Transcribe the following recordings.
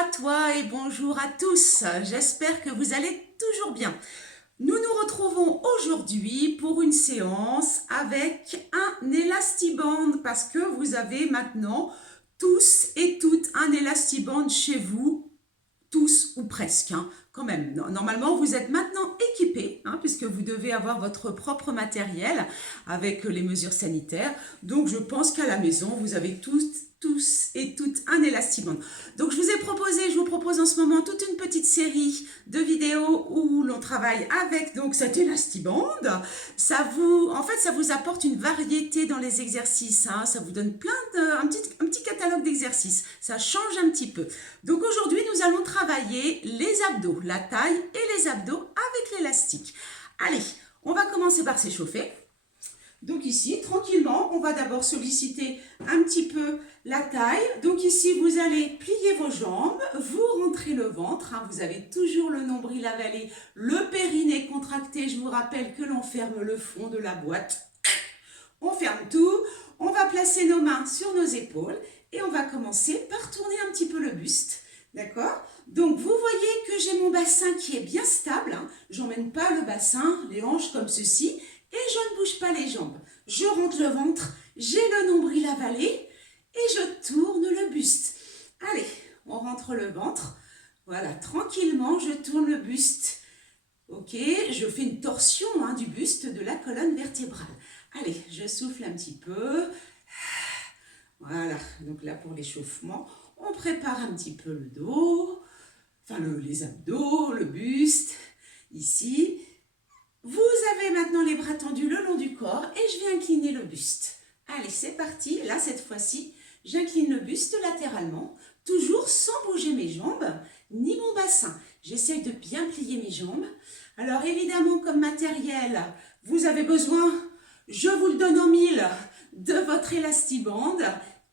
à toi et bonjour à tous. J'espère que vous allez toujours bien. Nous nous retrouvons aujourd'hui pour une séance avec un élastiband parce que vous avez maintenant tous et toutes un élastiband chez vous, tous ou presque, hein, quand même. Normalement, vous êtes maintenant équipés, hein, puisque vous devez avoir votre propre matériel avec les mesures sanitaires. Donc, je pense qu'à la maison, vous avez tous et toutes un élastiband. Donc, je vous propose en ce moment toute une petite série de vidéos où l'on travaille avec donc cet élastiband. En fait, ça vous apporte une variété dans les exercices, hein. Ça vous donne un petit catalogue d'exercices. Ça change un petit peu. Donc aujourd'hui, nous allons travailler les abdos, la taille et les abdos avec l'élastique. Allez, on va commencer par s'échauffer. Donc ici, tranquillement, on va d'abord solliciter un petit peu la taille. Donc ici, vous allez plier vos jambes, vous rentrez le ventre, hein, vous avez toujours le nombril avalé, le périnée contracté. Je vous rappelle que l'on ferme le fond de la boîte. On ferme tout, on va placer nos mains sur nos épaules et on va commencer par tourner un petit peu le buste. D'accord? Donc vous voyez que j'ai mon bassin qui est bien stable, hein. J'emmène pas le bassin, les hanches comme ceci, et je ne bouge pas les jambes. Je rentre le ventre, j'ai le nombril avalé et je tourne le buste. Allez, on rentre le ventre. Voilà, tranquillement, je tourne le buste. Ok, je fais une torsion, hein, du buste, de la colonne vertébrale. Allez, je souffle un petit peu. Voilà, donc là pour l'échauffement, on prépare un petit peu le dos, enfin les abdos, le buste, ici. Vous avez maintenant les bras tendus le long du corps et je vais incliner le buste. Allez, c'est parti. Là, cette fois-ci, j'incline le buste latéralement, toujours sans bouger mes jambes ni mon bassin. J'essaye de bien plier mes jambes. Alors, évidemment, comme matériel, vous avez besoin, je vous le donne en mille, de votre élastiband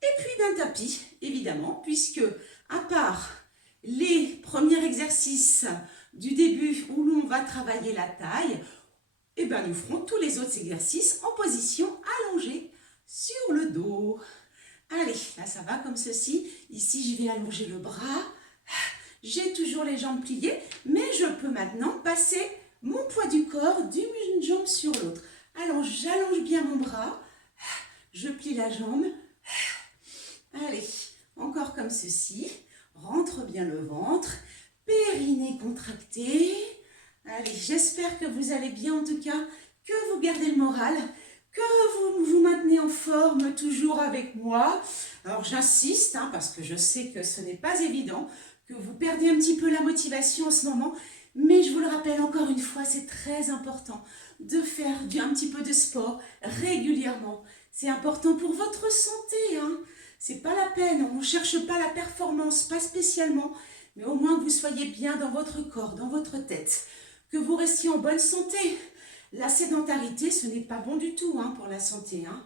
et puis d'un tapis, évidemment, puisque à part les premiers exercices du début où l'on va travailler la taille, et bien nous ferons tous les autres exercices en position allongée sur le dos. Allez, là ça va comme ceci. Ici je vais allonger le bras. J'ai toujours les jambes pliées, mais je peux maintenant passer mon poids du corps d'une jambe sur l'autre. Alors j'allonge bien mon bras, je plie la jambe. Allez, encore comme ceci. Rentre bien le ventre, périnée contracté. Allez, j'espère que vous allez bien en tout cas, que vous gardez le moral, que vous vous maintenez en forme toujours avec moi. Alors j'insiste, hein, parce que je sais que ce n'est pas évident, que vous perdez un petit peu la motivation en ce moment, mais je vous le rappelle encore une fois, c'est très important de faire un petit peu de sport régulièrement. C'est important pour votre santé, hein. C'est pas la peine, on ne cherche pas la performance, pas spécialement, mais au moins que vous soyez bien dans votre corps, dans votre tête, que vous restiez en bonne santé. La sédentarité, ce n'est pas bon du tout, hein, pour la santé, hein.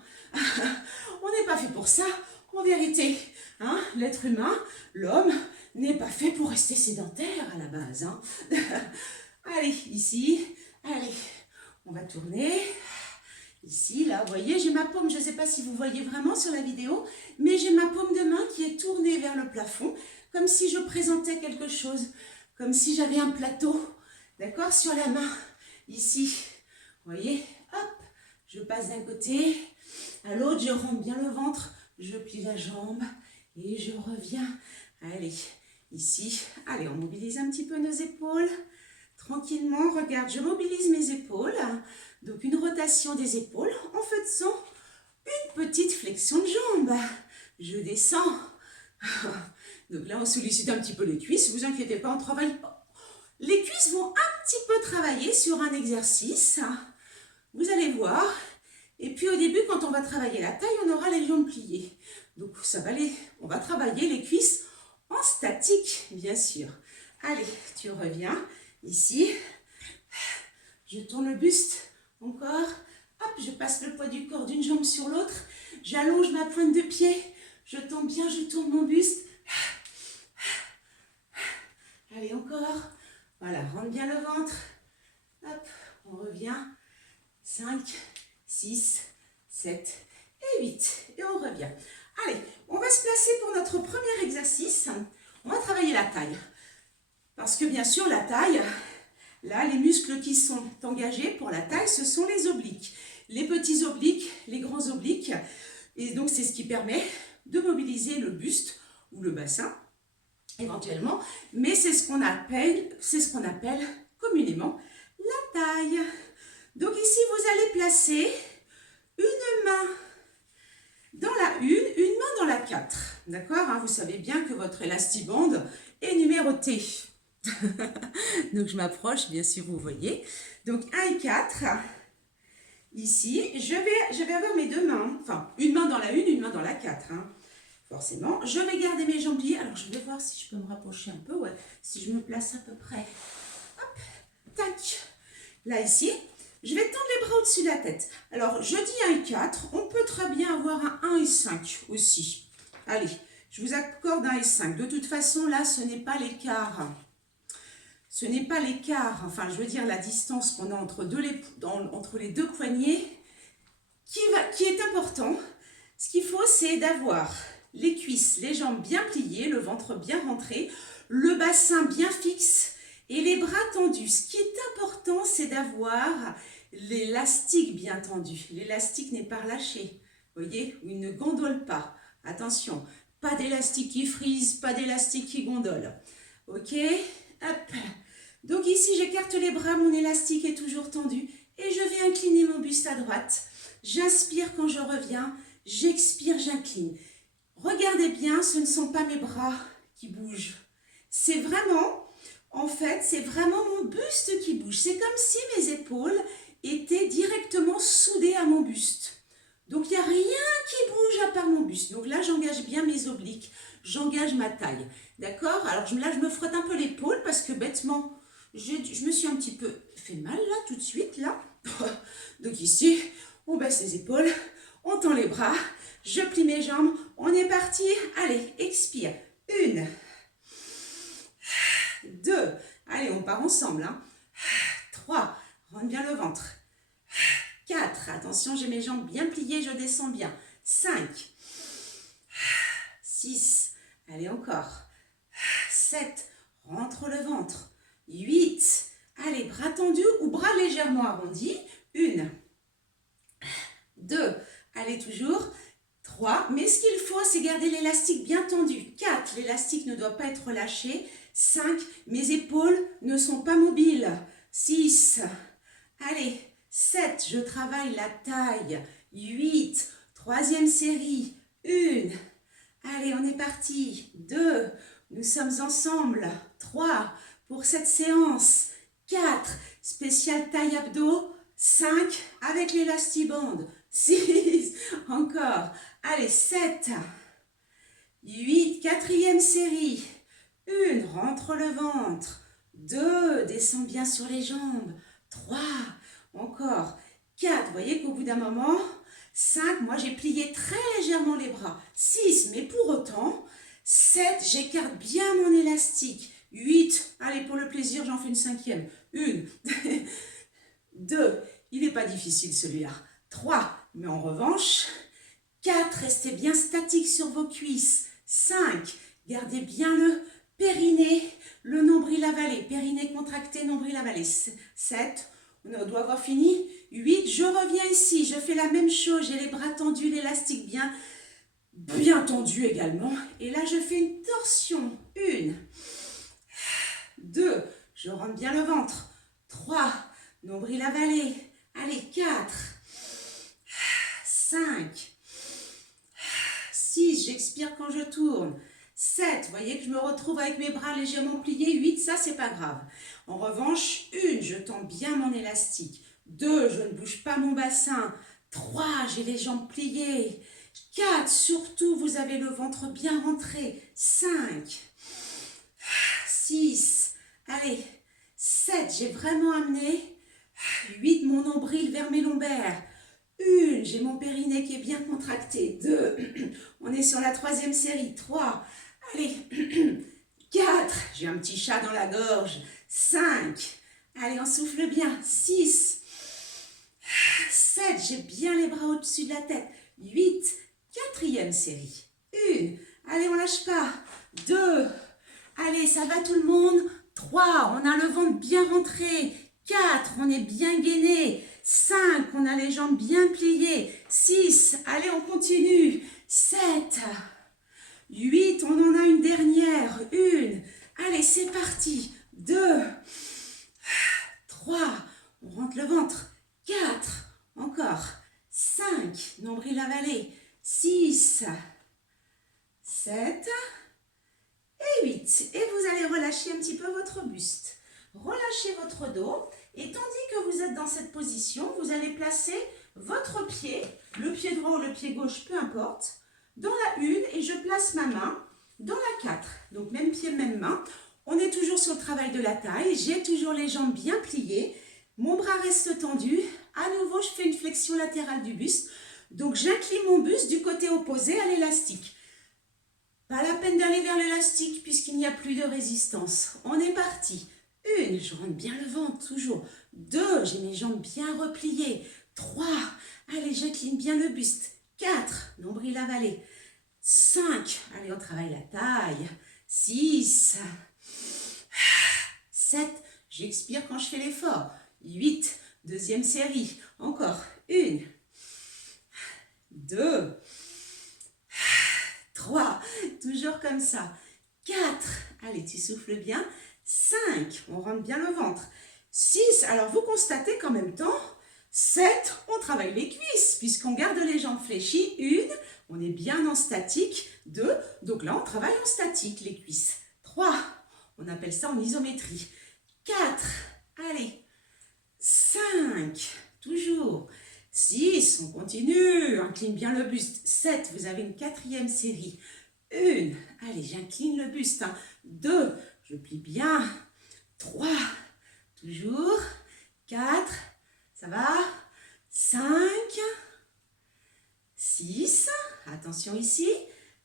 On n'est pas fait pour ça, en vérité, hein. L'être humain, l'homme, n'est pas fait pour rester sédentaire à la base, hein. Allez, ici, allez, on va tourner. Ici, là, vous voyez, j'ai ma paume, je ne sais pas si vous voyez vraiment sur la vidéo, mais j'ai ma paume de main qui est tournée vers le plafond, comme si je présentais quelque chose, comme si j'avais un plateau, d'accord, sur la main, ici. Vous voyez, hop, je passe d'un côté à l'autre, je rentre bien le ventre, je plie la jambe et je reviens. Allez, ici, allez, on mobilise un petit peu nos épaules. Tranquillement, regarde, je mobilise mes épaules, donc une rotation des épaules en faisant une petite flexion de jambe. Je descends. Donc là, on sollicite un petit peu les cuisses, vous inquiétez pas, on travaille. Les cuisses vont un petit peu travailler sur un exercice, vous allez voir. Et puis au début, quand on va travailler la taille, on aura les jambes pliées. Donc ça va on va travailler les cuisses en statique, bien sûr. Allez, tu reviens. Ici, je tourne le buste, encore, hop, je passe le poids du corps d'une jambe sur l'autre, j'allonge ma pointe de pied, je tends bien, je tourne mon buste. Allez, encore, voilà, rentre bien le ventre, hop, on revient, 5, 6, 7 et 8, et on revient. Allez, on va se placer pour notre premier exercice. On va travailler la taille. Parce que bien sûr, la taille, là, les muscles qui sont engagés pour la taille, ce sont les obliques. Les petits obliques, les grands obliques. Et donc, c'est ce qui permet de mobiliser le buste ou le bassin, éventuellement. Mais c'est ce qu'on appelle communément la taille. Donc ici, vous allez placer une main dans la 1, une main dans la 4. D'accord, hein, vous savez bien que votre élastibande est numérotée. Donc je m'approche, bien sûr, vous voyez. Donc 1 et 4. Ici, je vais avoir mes deux mains. Enfin, une main dans la 1, une main dans la 4. Hein. Forcément, je vais garder mes jambes pliées. Alors, je vais voir si je peux me rapprocher un peu. Ouais, si je me place à peu près. Hop, tac. Là, ici, je vais tendre les bras au-dessus de la tête. Alors, je dis 1 et 4. On peut très bien avoir un 1 et 5 aussi. Allez, je vous accorde 1 et 5. De toute façon, là, ce n'est pas l'écart. Ce n'est pas l'écart, enfin, je veux dire la distance qu'on a entre les deux poignets qui est important. Ce qu'il faut, c'est d'avoir les cuisses, les jambes bien pliées, le ventre bien rentré, le bassin bien fixe et les bras tendus. Ce qui est important, c'est d'avoir l'élastique bien tendu. L'élastique n'est pas relâché, vous voyez, il ne gondole pas. Attention, pas d'élastique qui frise, pas d'élastique qui gondole. Ok, hop. Donc ici, j'écarte les bras, mon élastique est toujours tendu et je vais incliner mon buste à droite. J'inspire quand je reviens, j'expire, j'incline. Regardez bien, ce ne sont pas mes bras qui bougent. C'est vraiment, en fait, c'est vraiment mon buste qui bouge. C'est comme si mes épaules étaient directement soudées à mon buste. Donc, il n'y a rien qui bouge à part mon buste. Donc là, j'engage bien mes obliques, j'engage ma taille. D'accord? Alors là, je me frotte un peu l'épaule parce que bêtement, je me suis un petit peu fait mal là, tout de suite, là. Donc ici, on baisse les épaules, on tend les bras, je plie mes jambes, on est parti. Allez, expire. 1, 2, allez, on part ensemble. 3, rentre bien le ventre. 4, attention, j'ai mes jambes bien pliées, je descends bien. 5, 6, allez encore. 7, rentre le ventre. 8, allez, bras tendus ou bras légèrement arrondis. 1, 2, allez toujours. 3, mais ce qu'il faut, c'est garder l'élastique bien tendu. 4, l'élastique ne doit pas être relâché. 5, mes épaules ne sont pas mobiles. 6, allez, 7, je travaille la taille. 8, troisième série. 1, allez, on est parti. 2, nous sommes ensemble. 3, pour cette séance. 4, spécial taille abdos. 5, avec l'élastibande. 6, encore. Allez, 7, 8, quatrième série. 1, rentre le ventre. 2, descends bien sur les jambes. 3, encore. 4, vous voyez qu'au bout d'un moment, 5, moi j'ai plié très légèrement les bras. 6, mais pour autant, 7, j'écarte bien mon élastique. 8, allez, pour le plaisir, j'en fais une cinquième. 1, 2, il n'est pas difficile celui-là. 3, mais en revanche, 4, restez bien statique sur vos cuisses. 5, gardez bien le périnée, le nombril avalé. Périnée contracté, nombril avalé. 7, on doit avoir fini. 8, je reviens ici, je fais la même chose. J'ai les bras tendus, l'élastique bien tendu également. Et là, je fais une torsion. 1, 2, je rentre bien le ventre. 3, nombril avalé. Allez, 4, 5, 6, j'expire quand je tourne. 7, vous voyez que je me retrouve avec mes bras légèrement pliés. 8, ça, c'est pas grave. En revanche, 1, je tends bien mon élastique. 2, je ne bouge pas mon bassin. 3, j'ai les jambes pliées. 4, surtout, vous avez le ventre bien rentré. 5, 6, allez, 7, j'ai vraiment amené. 8, mon nombril vers mes lombaires. 1, j'ai mon périnée qui est bien contracté. 2, on est sur la troisième série. 3, allez, 4, j'ai un petit chat dans la gorge. 5, allez, on souffle bien. 6, 7, j'ai bien les bras au-dessus de la tête. 8, quatrième série. 1, allez, on lâche pas. 2, Allez, ça va tout le monde? 3, on a le ventre bien rentré. 4, on est bien gainé. 5, on a les jambes bien pliées. 6, allez, on continue. 7, 8, on en a une dernière. 1, allez, c'est parti. 2, 3, on rentre le ventre. 4, encore. 5, nombril avalé. 6, 7 et 8. Et vous allez relâcher un petit peu votre buste. Relâchez votre dos. Et tandis que vous êtes dans cette position, vous allez placer votre pied, le pied droit ou le pied gauche, peu importe, dans la 1 et je place ma main dans la 4. Donc même pied, même main. On est toujours sur le travail de la taille. J'ai toujours les jambes bien pliées. Mon bras reste tendu. À nouveau, je fais une flexion latérale du buste. Donc j'incline mon buste du côté opposé à l'élastique. Pas la peine d'aller vers l'élastique puisqu'il n'y a plus de résistance. On est parti. 1, je rentre bien le ventre, toujours. 2, j'ai mes jambes bien repliées. 3, allez, j'incline bien le buste. 4, nombril avalé. 5, allez, on travaille la taille. 6, 7, j'expire quand je fais l'effort. 8, deuxième série. Encore. 1, 2, 3, toujours comme ça. 4, allez, tu souffles bien. 5, on rentre bien le ventre. 6, alors vous constatez qu'en même temps, 7, on travaille les cuisses, puisqu'on garde les jambes fléchies. 1, on est bien en statique. 2, donc là, on travaille en statique, les cuisses. 3, on appelle ça en isométrie. 4, allez. 5, toujours. 6, on continue, incline bien le buste. 7, vous avez une quatrième série. 1, allez, j'incline le buste. 2, je plie bien. 3, toujours. 4, ça va. 5, 6, attention ici.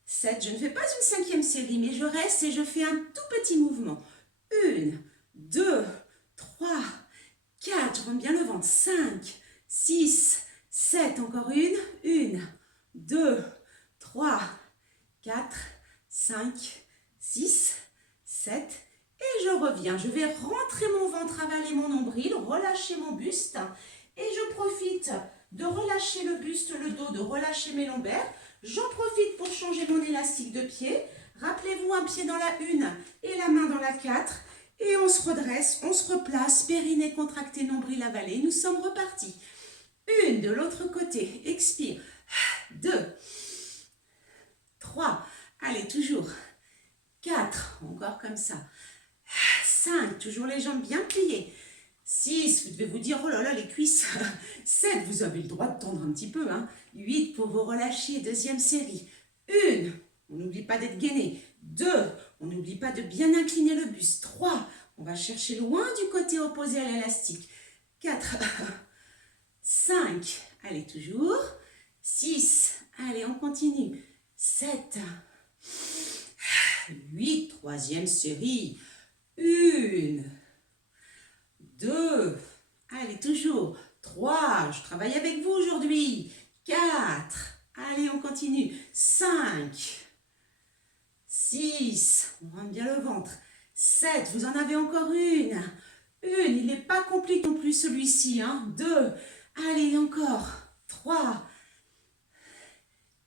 7, je ne fais pas une cinquième série, mais je reste et je fais un tout petit mouvement. 1, 2, 3, 4, je rentre bien le ventre. 5, 6, 7, encore 1, 2, 3, 4, 5, 6, 7, et je reviens. Je vais rentrer mon ventre, avaler mon nombril, relâcher mon buste, et je profite de relâcher le buste, le dos, de relâcher mes lombaires. J'en profite pour changer mon élastique de pied. Rappelez-vous, un pied dans la 1 et la main dans la 4. Et on se redresse, on se replace, périnée contracté, nombril avalé. Nous sommes repartis. 1 de l'autre côté, expire. 2, 3, allez, toujours. 4, encore comme ça. 5, toujours les jambes bien pliées. 6, vous devez vous dire, oh là là, les cuisses. 7, vous avez le droit de tendre un petit peu. 8, pour vous relâcher, deuxième série. 1, on n'oublie pas d'être gainé. 2, on n'oublie pas de bien incliner le buste. 3, on va chercher loin du côté opposé à l'élastique. 4, 5, allez, toujours. 6, allez, on continue. 7, 8, troisième série. 1, 2, allez, toujours. 3, je travaille avec vous aujourd'hui. 4, allez, on continue. 5, 6, on rentre bien le ventre. 7, vous en avez encore 1, il n'est pas compliqué non plus celui-ci. 2, allez, encore. 3,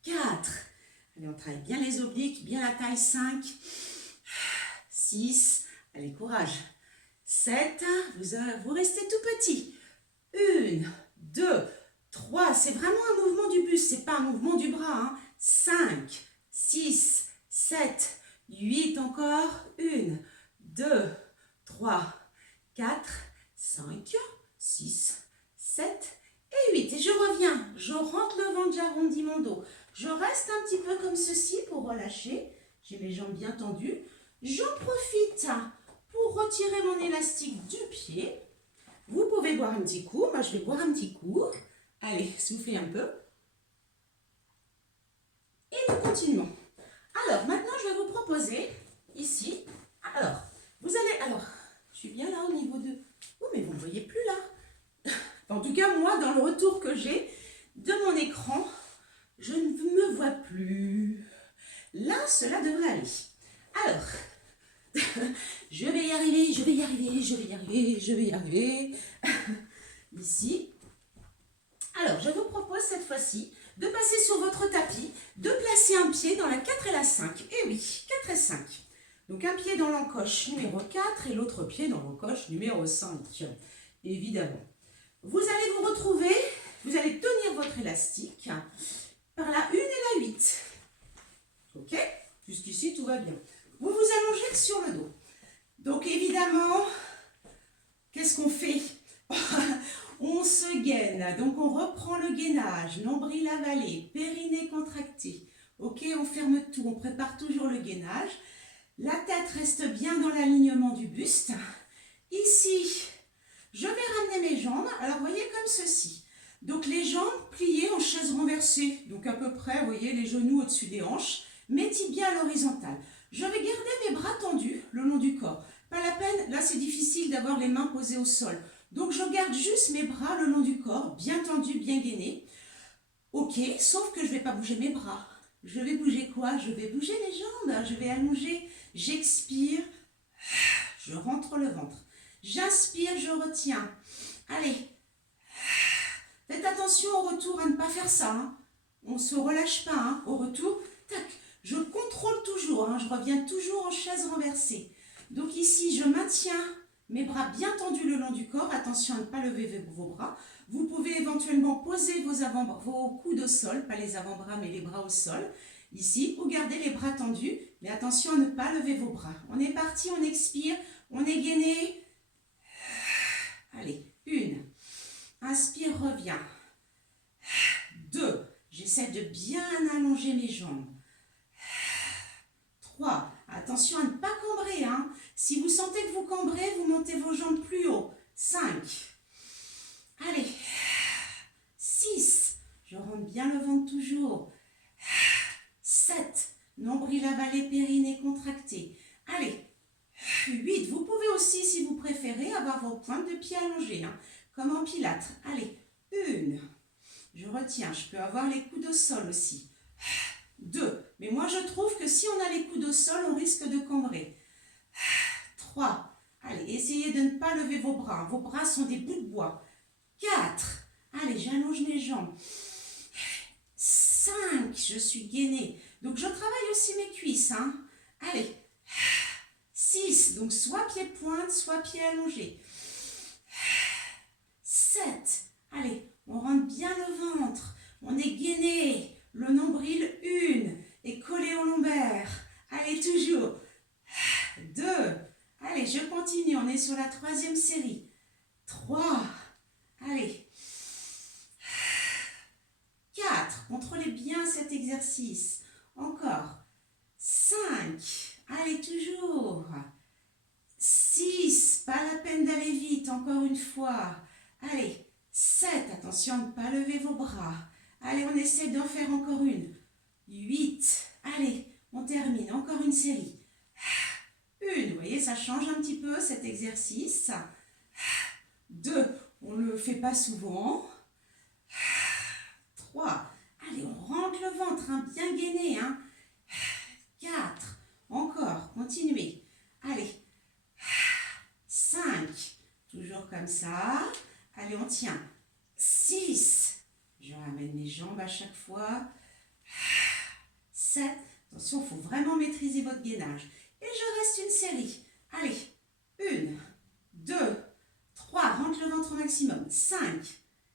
4, allez, on travaille bien les obliques, bien la taille. 5, 6, allez, courage. 7, vous restez tout petit. 1, 2, 3, c'est vraiment un mouvement du buste, c'est pas un mouvement du bras. 5, 6, 7, 8 encore. 1, 2, 3, 4, 5, 6, 7 et 8. Et je reviens, je rentre le ventre, j'arrondis mon dos. Je reste un petit peu comme ceci pour relâcher. J'ai mes jambes bien tendues. J'en profite pour retirer mon élastique du pied. Vous pouvez boire un petit coup. Moi, je vais boire un petit coup. Allez, soufflez un peu. Et nous continuons. Alors, maintenant, je vais vous proposer ici. Alors, vous allez... Alors, je suis bien là au niveau de... Oh, mais vous ne me voyez plus là. En tout cas, moi, dans le retour que j'ai de mon écran, je ne me vois plus. Là, cela devrait aller. Alors, Je vais y arriver, je vais y arriver, je vais y arriver, je vais y arriver. Ici. Alors, je vous propose cette fois-ci de passer sur votre tapis, de placer un pied dans la 4 et la 5. Eh oui, 4 et 5. Donc, un pied dans l'encoche numéro 4 et l'autre pied dans l'encoche numéro 5. Évidemment. Vous allez vous retrouver, vous allez tenir votre élastique par la 1 et la 8. Ok? Jusqu'ici, tout va bien. Vous vous allongez sur le dos. Donc, évidemment, qu'est-ce qu'on fait? On se gaine. Donc, on reprend le gainage. Nombril avalé, périnée contracté. Ok? On ferme tout. On prépare toujours le gainage. La tête reste bien dans l'alignement du buste. Ici, je vais ramener mes jambes. Alors, voyez comme ceci. Donc, les jambes pliées en chaise renversée. Donc, à peu près, vous voyez, les genoux au-dessus des hanches. Mes tibias à l'horizontale. Je vais garder mes bras tendus le long du corps. Pas la peine, là, c'est difficile d'avoir les mains posées au sol. Donc, je garde juste mes bras le long du corps, bien tendus, bien gainés. Ok, sauf que je ne vais pas bouger mes bras. Je vais bouger quoi? Je vais bouger mes jambes. Je vais allonger. J'expire. Je rentre le ventre. J'inspire, je retiens. Allez. Faites attention au retour à ne pas faire ça. Hein. On ne se relâche pas. Hein. Au retour, tac. Je contrôle toujours. Hein. Je reviens toujours en chaise renversée. Donc ici, je maintiens mes bras bien tendus le long du corps. Attention à ne pas lever vos bras. Vous pouvez éventuellement poser vos coudes au sol. Pas les avant-bras, mais les bras au sol. Ici, vous gardez les bras tendus. Mais attention à ne pas lever vos bras. On est parti, on expire. On est gainé. Allez, 1. Inspire, reviens. 2. J'essaie de bien allonger mes jambes. 3. Attention à ne pas cambrer. Hein. Si vous sentez que vous cambrez, vous montez vos jambes plus haut. 5. Allez. 6. Je rentre bien le ventre toujours. 7. Nombril avalé, périnée contracté. Allez. 8. Vous pouvez aussi, si vous préférez, avoir vos pointes de pied allongées. Hein, comme en pilates. Allez. 1. Je retiens. Je peux avoir les coudes au sol aussi. 2. Mais moi, je trouve que si on a les coudes au sol, on risque de cambrer. 3. Allez, essayez de ne pas lever vos bras. Vos bras sont des bouts de bois. 4. Allez, j'allonge mes jambes. 5. Je suis gainée. Donc, je travaille aussi mes cuisses. Hein. Allez. 6. Donc, soit pied-pointe, soit pied allongé. 7. Allez, on rentre bien le ventre. On est gainé. Le nombril, 1. Et collé au lombaire. Allez, toujours. 2. Allez, je continue. On est sur la 3e série. 3. Allez. 4. Contrôlez bien cet exercice. Encore. 5. Allez, toujours. 6. Pas la peine d'aller vite. Encore une fois. Allez. 7. Attention à ne pas lever vos bras. Allez, on essaie d'en faire encore une. 8. Allez, on termine. Encore une série. 1. Vous voyez, ça change un petit peu cet exercice. 2. On ne le fait pas souvent. 3. Allez, on rentre le ventre, hein, bien gainé. Hein. 4. Encore, continuez. Allez. 5. Toujours comme ça. Allez, on tient. 6. Je ramène mes jambes à chaque fois. 7. Attention, il faut vraiment maîtriser votre gainage. Et je reste une série. Allez. 1, 2, 3. Rentre le ventre au maximum. 5,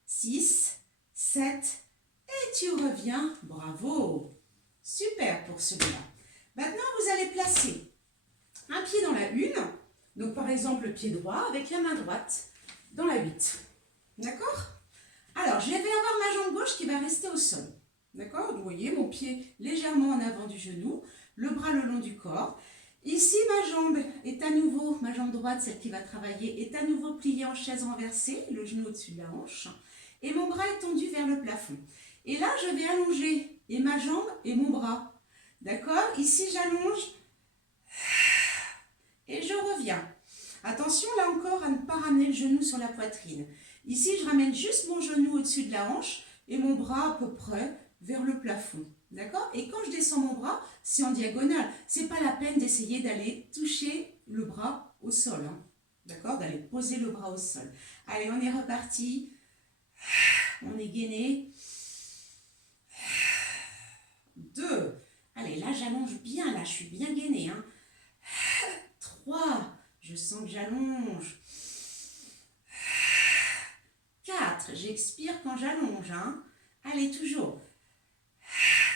6, 7. Et tu reviens. Bravo. Super pour celui-là. Maintenant, vous allez placer un pied dans la 1. Donc, par exemple, le pied droit avec la main droite dans la 8. D'accord? Alors, je vais avoir ma jambe gauche qui va rester au sol. D'accord? Vous voyez, mon pied légèrement en avant du genou, le bras le long du corps. Ici, ma jambe est à nouveau, ma jambe droite, celle qui va travailler, est à nouveau pliée en chaise renversée, le genou au-dessus de la hanche. Et mon bras est tendu vers le plafond. Et là, je vais allonger et ma jambe et mon bras. D'accord? Ici, j'allonge et je reviens. Attention, là encore, à ne pas ramener le genou sur la poitrine. Ici, je ramène juste mon genou au-dessus de la hanche et mon bras à peu près vers le plafond. D'accord? Et quand je descends mon bras, c'est en diagonale. C'est pas la peine d'essayer d'aller toucher le bras au sol. Hein. D'accord? D'aller poser le bras au sol. Allez, on est reparti. On est gainé. 2. Allez, là, j'allonge bien. Là, je suis bien gainée. Hein. 3. Je sens que j'allonge. 4. J'expire quand j'allonge. Hein. Allez, toujours.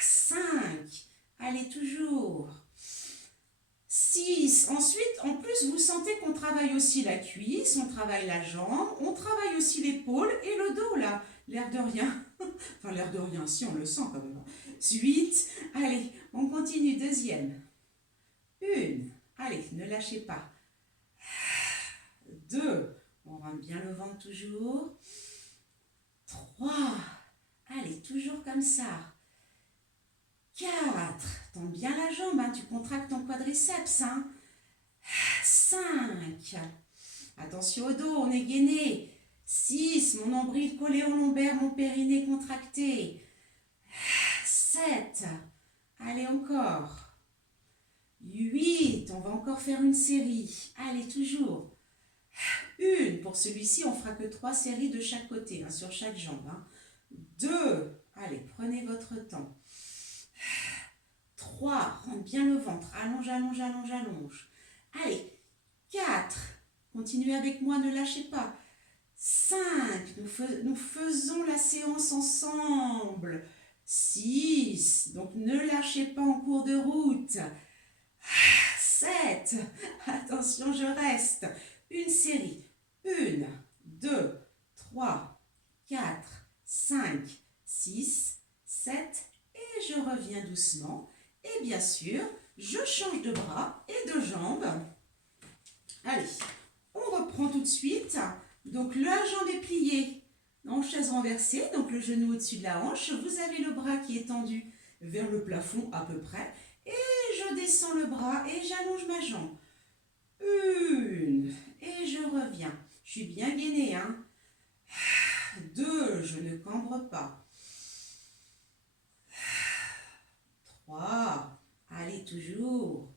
5. Allez, toujours. 6. Ensuite, en plus, vous sentez qu'on travaille aussi la cuisse, on travaille la jambe, on travaille aussi l'épaule et le dos, là. L'air de rien. Enfin, l'air de rien, si, on le sent quand même. 8. Allez, on continue. Deuxième. 1. Allez, ne lâchez pas. 2. On rentre bien le ventre toujours. 3. Allez, toujours comme ça. 4. Tends bien la jambe, hein, tu contractes ton quadriceps. Hein. 5. Attention au dos, on est gainé. 6. Mon nombril collé au lombaire, mon périnée contracté. 7. Allez, encore. 8. On va encore faire une série. Allez, toujours. 1. Pour celui-ci, on fera que 3 séries de chaque côté, hein, sur chaque jambe. Hein. 2. Allez, prenez votre temps. 3. Rentre bien le ventre. Allonge, allonge, allonge, allonge. Allez. 4. Continuez avec moi, ne lâchez pas. 5. Nous faisons la séance ensemble. 6. Donc, ne lâchez pas en cours de route. 7. Attention, je reste. Une série. 1, 2, 3, 4, 5, 6, 7. Et je reviens doucement. Et bien sûr, je change de bras et de jambes. Allez, on reprend tout de suite. Donc, la jambe est pliée en chaise renversée, donc le genou au-dessus de la hanche. Vous avez le bras qui est tendu vers le plafond à peu près. Et je descends le bras et j'allonge ma jambe. 1. Et je reviens. Je suis bien gainée. Hein. 2. Je ne cambre pas. 3. Allez, toujours.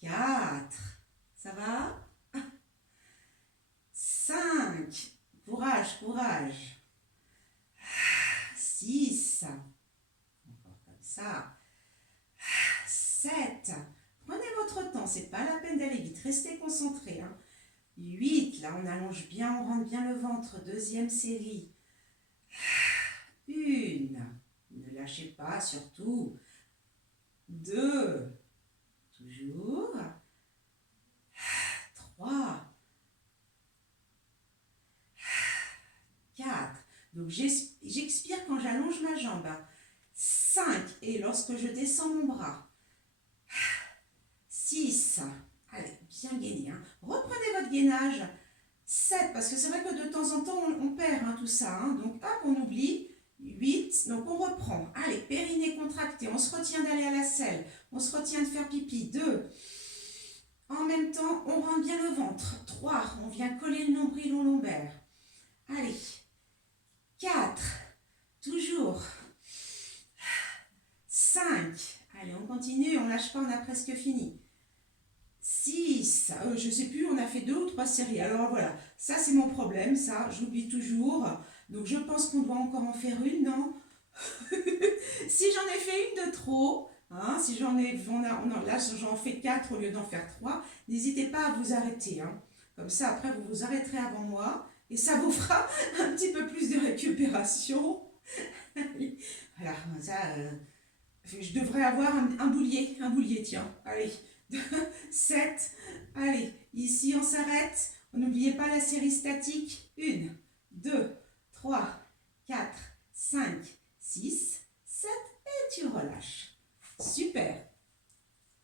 4. Ça va? 5. Courage, courage. 6. Encore comme ça. 7. Prenez votre temps, c'est pas la peine d'aller vite. Restez concentrés. Hein. 8. Là, on allonge bien, on rentre bien le ventre. Deuxième série. 1. Ne lâchez pas, surtout. 2. Toujours. 3. 4. Donc, j'expire quand j'allonge ma jambe. 5. Et lorsque je descends mon bras. 6. Allez, bien gainé. Hein. Reprenez votre gainage. 7. Parce que c'est vrai que de temps en temps, on perd hein, tout ça. Hein. Donc, hop, on oublie. 8. Donc, on reprend. Allez, périnée contracté. On se retient d'aller à la selle. On se retient de faire pipi. 2. En même temps, on rentre bien le ventre. 3. On vient coller le nombril au lombaire. Allez. 4. Toujours. 5. Allez, on continue. On ne lâche pas. On a presque fini. 6. Je ne sais plus. On a fait 2 ou 3 séries. Alors voilà. Ça, c'est mon problème. Ça, j'oublie toujours. Donc, je pense qu'on doit encore en faire une, non? Si j'en ai fait une de trop, hein, si j'en ai, là j'en fais 4 au lieu d'en faire 3, n'hésitez pas à vous arrêter. Hein. Comme ça, après, vous vous arrêterez avant moi et ça vous fera un petit peu plus de récupération. Voilà, ça, je devrais avoir un boulier, tiens. Allez, 7. Allez, ici on s'arrête. N'oubliez pas la série statique. 1, 2, 3, 4, 5, 6, 7 et tu relâches. Super.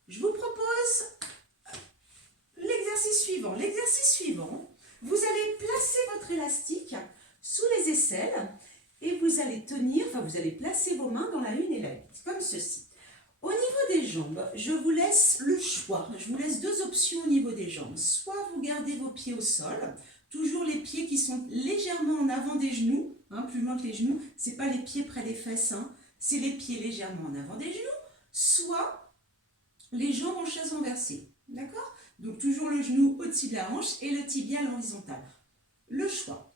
Je vous propose l'exercice suivant. L'exercice suivant, vous allez placer votre élastique sous les aisselles et vous allez tenir, enfin vous allez placer vos mains dans la 1 et la 8, comme ceci. Au niveau des jambes, je vous laisse le choix. Je vous laisse 2 options au niveau des jambes. Soit vous gardez vos pieds au sol, toujours les pieds qui sont légèrement en avant des genoux, hein, plus loin que les genoux. Ce n'est pas les pieds près des fesses, hein, c'est les pieds légèrement en avant des genoux, soit les jambes en chaise renversée. D'accord? Donc toujours le genou au-dessus de la hanche et le tibia à l'horizontale. Le choix.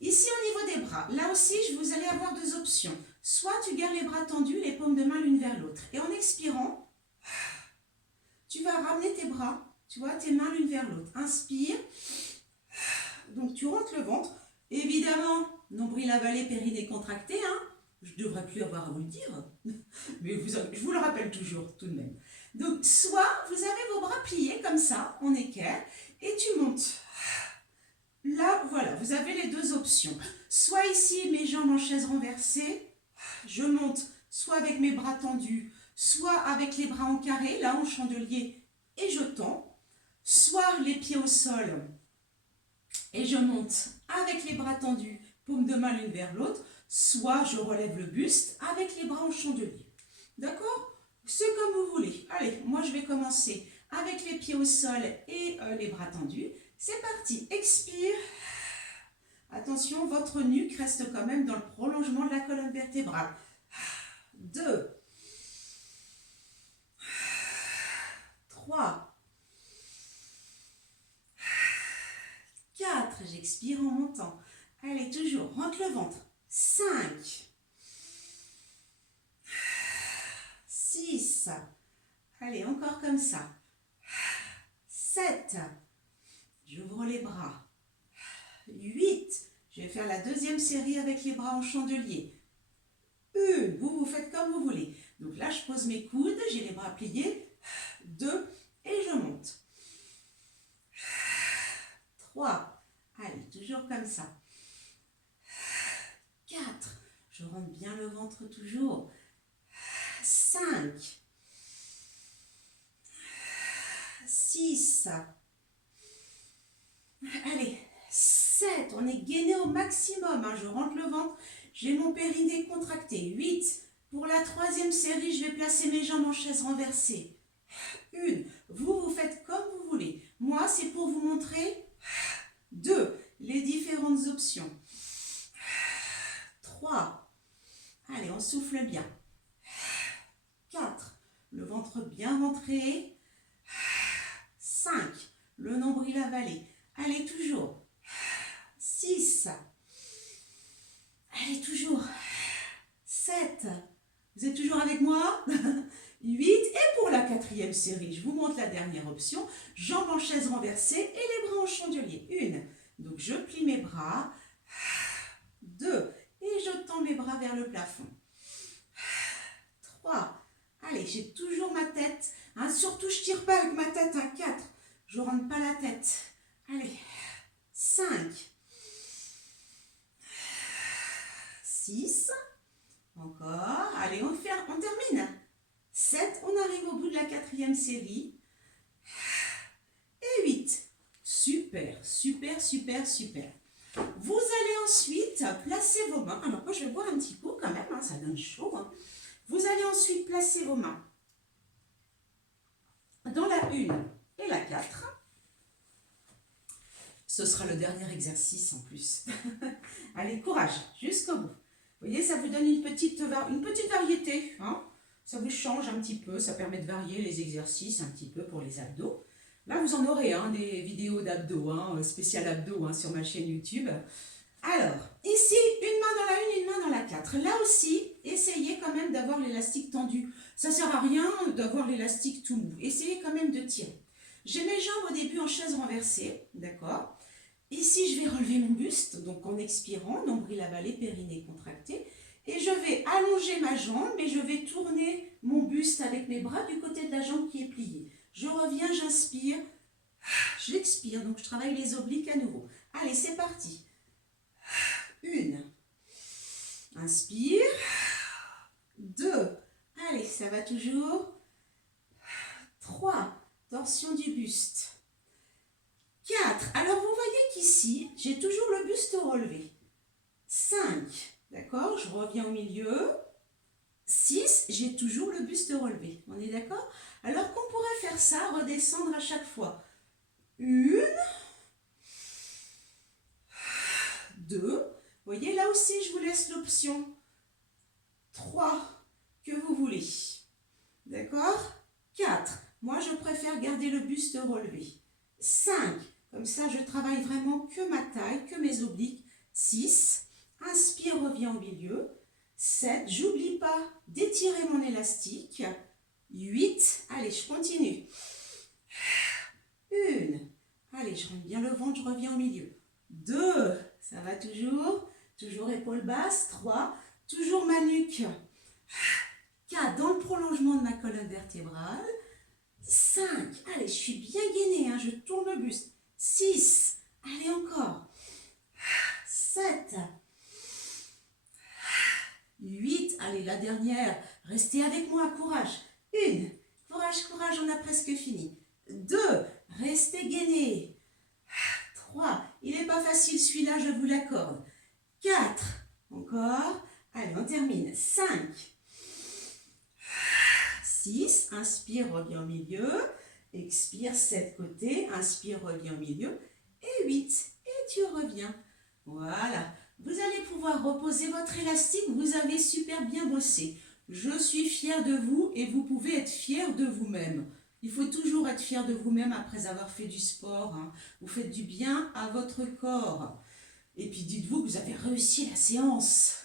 Ici au niveau des bras, là aussi vous allez avoir deux options. Soit tu gardes les bras tendus, les paumes de main l'une vers l'autre. Et en expirant, tu vas ramener tes bras, tu vois, tes mains l'une vers l'autre. Inspire. Donc tu rentres le ventre. Évidemment, nombril avalé, périnée contracté. Hein. Je ne devrais plus avoir à vous le dire. Mais je vous le rappelle toujours, tout de même. Donc, soit vous avez vos bras pliés comme ça, en équerre, et tu montes. Là, voilà, vous avez les deux options. Soit ici, mes jambes en chaise renversée, je monte soit avec mes bras tendus, soit avec les bras en carré, là en chandelier, et je tends. Soit les pieds au sol, et je monte avec les bras tendus, paume de main l'une vers l'autre, soit je relève le buste avec les bras en chandelier. D'accord? C'est comme vous voulez. Allez, moi je vais commencer avec les pieds au sol et les bras tendus. C'est parti, expire. Attention, votre nuque reste quand même dans le prolongement de la colonne vertébrale. 2, 3, 4, j'expire en montant. Allez, toujours, rentre le ventre. 5, 6, allez, encore comme ça. 7, j'ouvre les bras. 8, je vais faire la deuxième série avec les bras en chandelier. 1, vous faites comme vous voulez. Donc là, je pose mes coudes, j'ai les bras pliés. 2, et je monte. 3, allez, toujours comme ça. 4, je rentre bien le ventre toujours. 5, 6, allez, 7, on est gainé au maximum, hein, je rentre le ventre, j'ai mon périnée contracté. 8, pour la troisième série, je vais placer mes jambes en chaise renversée. 1, vous faites comme vous voulez. Moi, c'est pour vous montrer 2, les différentes options. 3, allez, on souffle bien. 4, le ventre bien rentré. 5, le nombril avalé. Allez, toujours. 6, allez, toujours. 7, vous êtes toujours avec moi? 8, et pour la quatrième série, je vous montre la dernière option. Jambes en chaise renversée et les bras en chandelier. 1, donc je plie mes bras. 2, et je tends mes bras vers le plafond. 3, allez, j'ai toujours ma tête. Hein, surtout, je ne tire pas avec ma tête. 4, je ne rentre pas la tête. Allez, 5, 6, encore. Allez, on termine. 7, on arrive au bout de la quatrième série. Et 8. Super, super, super, super. Vous allez ensuite placer vos mains. Alors, moi, je vais boire un petit coup quand même, hein, ça donne chaud. Hein. Vous allez ensuite placer vos mains dans la 1 et la 4. Ce sera le dernier exercice en plus. Allez, courage, jusqu'au bout. Vous voyez, ça vous donne une petite variété. Hein, ça vous change un petit peu, ça permet de varier les exercices un petit peu pour les abdos. Là, vous en aurez hein, des vidéos d'abdos, hein, spéciales abdos hein, sur ma chaîne YouTube. Alors, ici, une main dans la 1, une main dans la 4. Là aussi, essayez quand même d'avoir l'élastique tendu. Ça ne sert à rien d'avoir l'élastique tout mou. Essayez quand même de tirer. J'ai mes jambes au début en chaise renversée, d'accord? Ici, je vais relever mon buste, donc en expirant, nombril avalé, périnée contracté. Et je vais allonger ma jambe et je vais tourner mon buste avec mes bras du côté de la jambe qui est pliée. Je reviens, j'inspire, je l'expire, donc je travaille les obliques à nouveau. Allez, c'est parti. 1, inspire. 2, allez, ça va toujours. 3, torsion du buste. 4, alors vous voyez qu'ici, j'ai toujours le buste relevé. 5, d'accord, je reviens au milieu. 6, j'ai toujours le buste relevé. On est d'accord? Alors qu'on pourrait faire ça, redescendre à chaque fois. 1, 2, voyez, là aussi, je vous laisse l'option 3 que vous voulez. D'accord? 4. Moi, je préfère garder le buste relevé. 5. Comme ça, je travaille vraiment que ma taille, que mes obliques. 6. Inspire, reviens au milieu. 7. J'oublie pas d'étirer mon élastique. 8. Allez, je continue. 1. Allez, je rentre bien le ventre, je reviens au milieu. 2. Ça va toujours. Toujours épaule basse. 3. Toujours ma nuque. 4. Dans le prolongement de ma colonne vertébrale. 5. Allez, je suis bien gainée, hein, je tourne le buste. 6. Allez, encore. 7. 8. Allez, la dernière. Restez avec moi, courage. 1. Courage, courage, on a presque fini. 2. Restez gainés. 3. Il n'est pas facile celui-là, je vous l'accorde. 4. Encore. Allez, on termine. 5. 6. Inspire, reviens au milieu. Expire, 7 côtés. Inspire, reviens au milieu. Et 8. Et tu reviens. Voilà. Vous allez pouvoir reposer votre élastique. Vous avez super bien bossé. Je suis fière de vous et vous pouvez être fier de vous-même. Il faut toujours être fier de vous-même après avoir fait du sport. Hein. Vous faites du bien à votre corps. Et puis dites-vous que vous avez réussi la séance.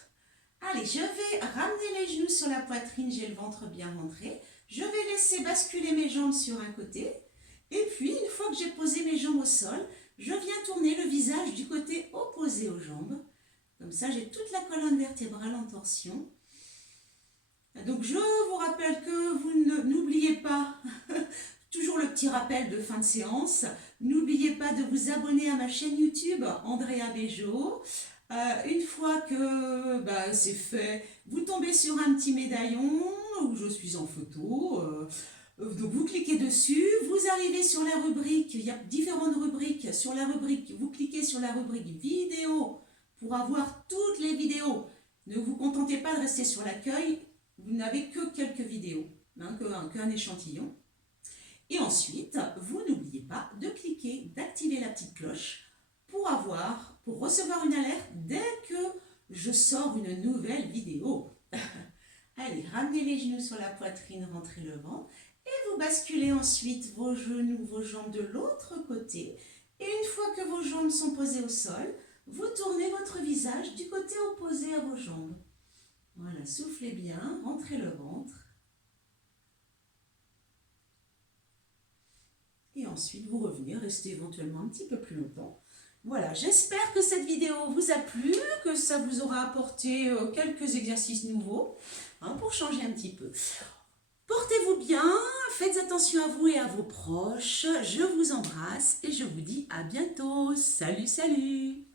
Allez, je vais ramener les genoux sur la poitrine, j'ai le ventre bien rentré. Je vais laisser basculer mes jambes sur un côté. Et puis, une fois que j'ai posé mes jambes au sol, je viens tourner le visage du côté opposé aux jambes. Comme ça, j'ai toute la colonne vertébrale en torsion. Donc, je vous rappelle que vous n'oubliez pas, toujours le petit rappel de fin de séance, n'oubliez pas de vous abonner à ma chaîne YouTube, Andrea Bejo. Une fois que c'est fait, vous tombez sur un petit médaillon où je suis en photo. Donc vous cliquez dessus, vous arrivez sur la rubrique, il y a différentes rubriques. Sur la rubrique, vous cliquez sur la rubrique vidéo pour avoir toutes les vidéos. Ne vous contentez pas de rester sur l'accueil, vous n'avez que quelques vidéos, hein, qu'un échantillon. Et ensuite, vous n'oubliez pas de cliquer, d'activer la petite cloche pour recevoir une alerte dès que je sors une nouvelle vidéo. Allez, ramenez les genoux sur la poitrine, rentrez le ventre et vous basculez ensuite vos genoux, vos jambes de l'autre côté. Et une fois que vos jambes sont posées au sol, vous tournez votre visage du côté opposé à vos jambes. Voilà, soufflez bien, rentrez le ventre. Et ensuite, vous revenez, restez éventuellement un petit peu plus longtemps. Voilà, j'espère que cette vidéo vous a plu, que ça vous aura apporté quelques exercices nouveaux, hein, pour changer un petit peu. Portez-vous bien, faites attention à vous et à vos proches. Je vous embrasse et je vous dis à bientôt. Salut, salut!